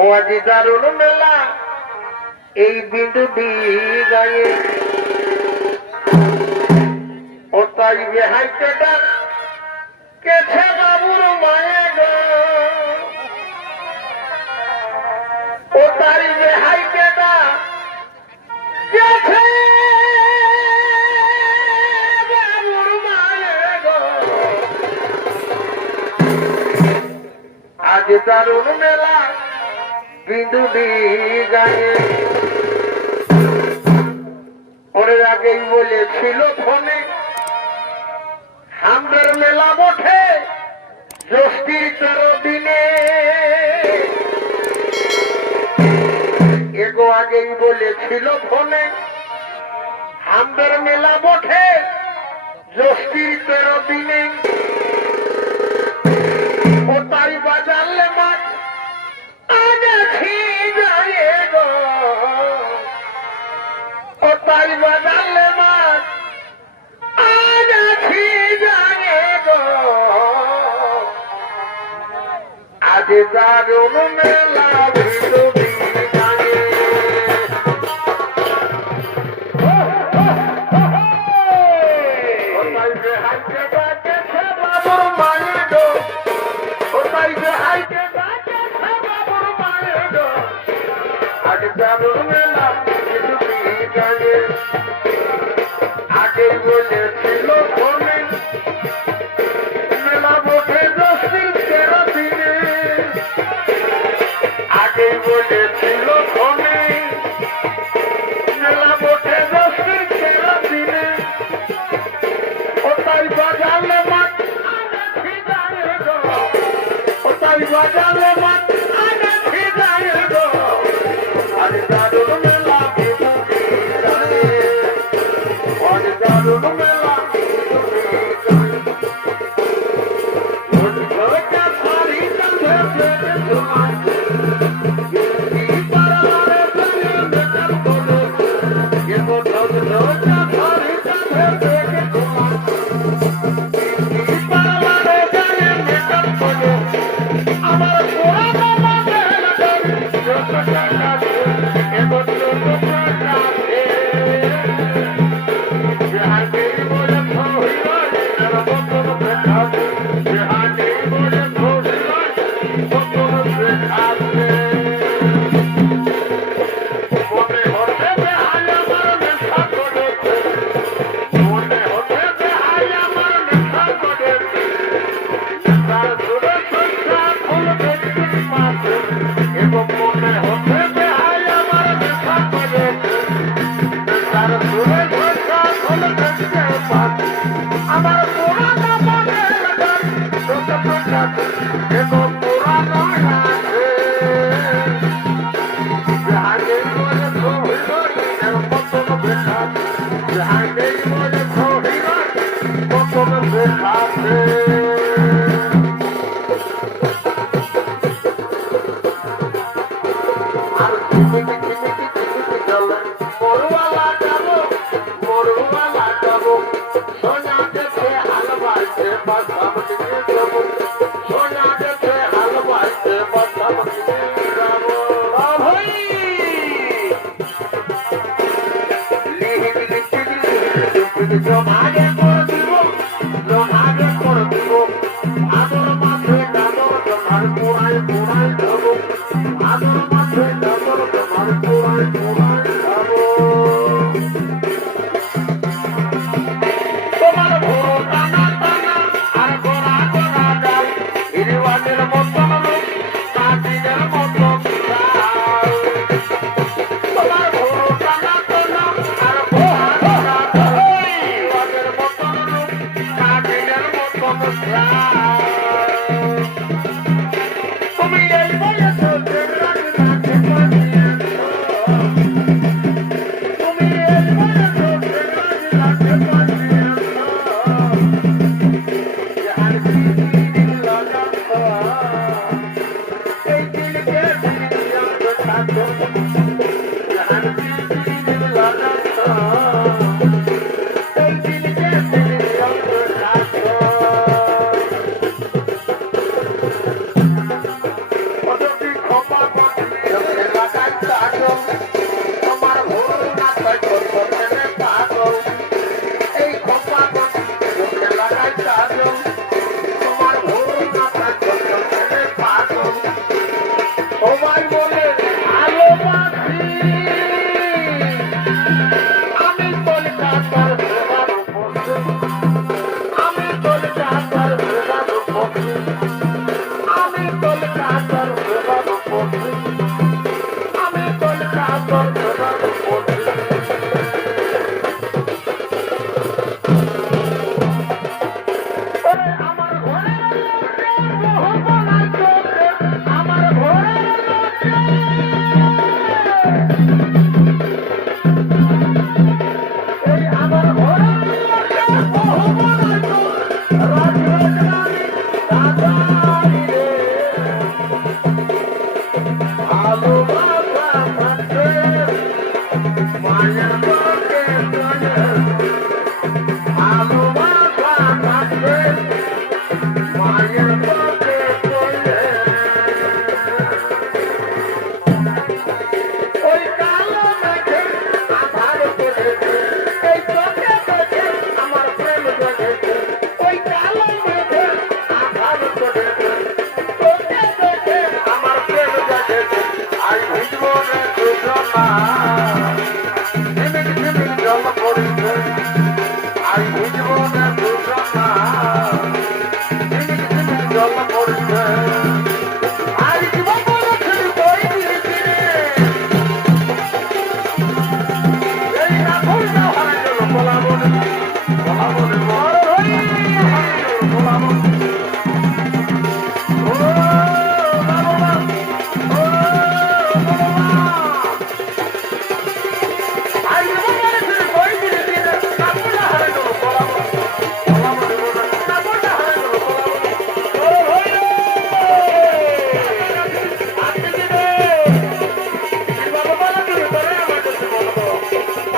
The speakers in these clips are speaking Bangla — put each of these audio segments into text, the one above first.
ও আজি দারুণ মেলা এই বিন্দু গায়ে ও তাই বেহাইতে ডাক কেছে বাবুর মায়ে গো ও তারি বেহাইতে ডাক কেছে বাবুর মায়ে গো আজ দারুণ মেলা বিন্দু গায়ে ওরে আগেই বলেছিল ফোনে হামদের মেলা বটে জ্যৈষ্ঠীর 13 দিনে এগো আগেই বলেছিল ফোনে হামদের মেলা বটে জ্যৈষ্ঠীর 13 দিনে ও তাই বাজারলে মাঠ ও তাই বাজারলে মাঠ আজ আছি জানে গো আজ দারুণ মেলা ভিড় জানে ও তাই যে হাইতে বাজেছে বাবুর মায়ে গো ও তাই যে হাইতে বাজেছে বাবুর মায়ে গো আজ দারুণ মেলা আগে বলেছিল ফোনে মেলা বটে জ্যৈষ্ঠীর 13 দিনে আগে বলেছিল ফোনে মেলা বটে জ্যৈষ্ঠীর 13 দিনে ও তাই বাজারলে মাঠ ও তাই বাজারলে মাঠ আনাছি যায় গো আরে দারুণ মেলা সোনা দেখে হালবাইতে কলকাতার সেবার পড়ছি, আমি কলকাতার সেবার পড়ছি। আমার ঘরের লোকে বহু বলাই চোখে, আমার ঘরের লোকে, এই আমার ঘরের লোকে বহু বলাই চোখে, রাজরাজরানী রাজাই রে, ভালোবাসা থাকতে মায়ের বুকে চলে, ভালোবাসা থাকতে মায়ের বুকে চলে। ওই কালো মেঘে আধার পড়েছে, এই চোখে চোখে আমার প্রেম জেগেছে, ওই কালো মেঘে আধার পড়েছে, চোখে চোখে আমার প্রেম জেগেছে। আই ভিজবো রে দুজনা, ঝিমিক ঝিমিক জল পড়েছে, আই ভিজবো রে দুজনা, ঝিমিক ঝিমিক জল পড়েছে। আই জীবন বলেছি বই দিয়েছি রে, এই রাখুনটা হারাই গেল বলাবনে, বলাবনে বড় হই হারাই গেল বলাবনে। ও বাবা, ও বাবা, আই জীবন বলেছি বই দিয়েছি রে, রাখুনটা হারাই গেল বলাবনে, বলাবনে বলে, রাখুনটা হারাই গেল বলাবনে। বড় হই রে, আজকে দিনে বাবা বলা তুমি করে আমার কাছে বলবো,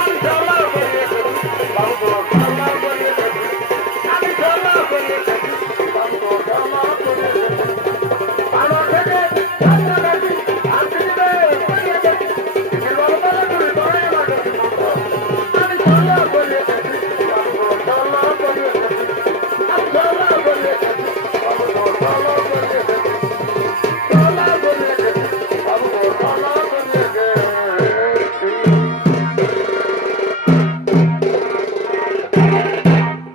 আমি ঝগড়া করিয়ে দেবো, বাবু বলো ঝগড়া করিয়ে দেবো, আমি ঝগড়া করিয়ে দেবো, বাবু বলো ঝগড়া করিয়ে দেবো। আমার থেকে ছাত্রছাত্রী আজকে দিনে করিয়ে দেবো, বাবু বলা তুমি করে আমার কাছে বলবো, আমি ঝগড়া করিয়ে দেবো, বাবু বলো ঝগড়া করিয়ে দেবো, আমি ঝগড়া করিয়ে দেবো, বাবু বলো ঝগড়া করিয়ে দেবো, ঝগড়া করিয়ে দেবো, বাবু বলো ঝগড়া করিয়ে দেবো।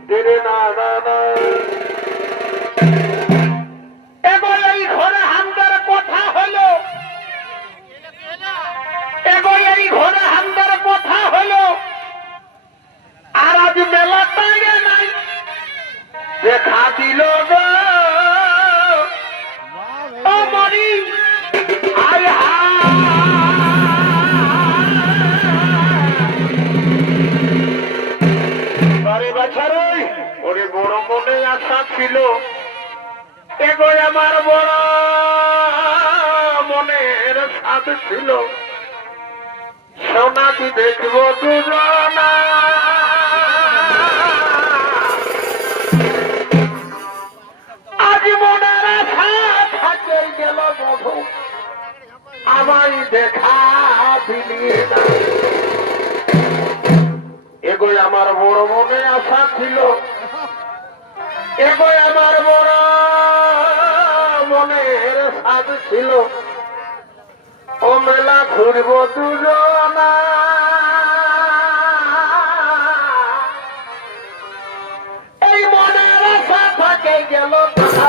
দিদি না না না, এবার এই ঘরে হামদার কথা হলো, এবার এই ঘরে হামদার কথা হলো, আর আজ মেলাটাই নাই দেখা দিল গো ও মরি, আয় হায়। আরে বাছারে, ওরে বড় মনে আশা ছিল, এগো আমার বড় মনের স্বাদ ছিল, সোনাকে দেখবো দুজনা, আজ মনের আশা থাকে গেল বধু, আমায় দেখা দিলি না। এগোয় আমার বড় মনে আশা ছিল, এগোয় আমার বড় মনের স্বাদ ছিল, ও মেলা ঘুরব দুজনা, এই মনের আশা থাকে গেল কথা।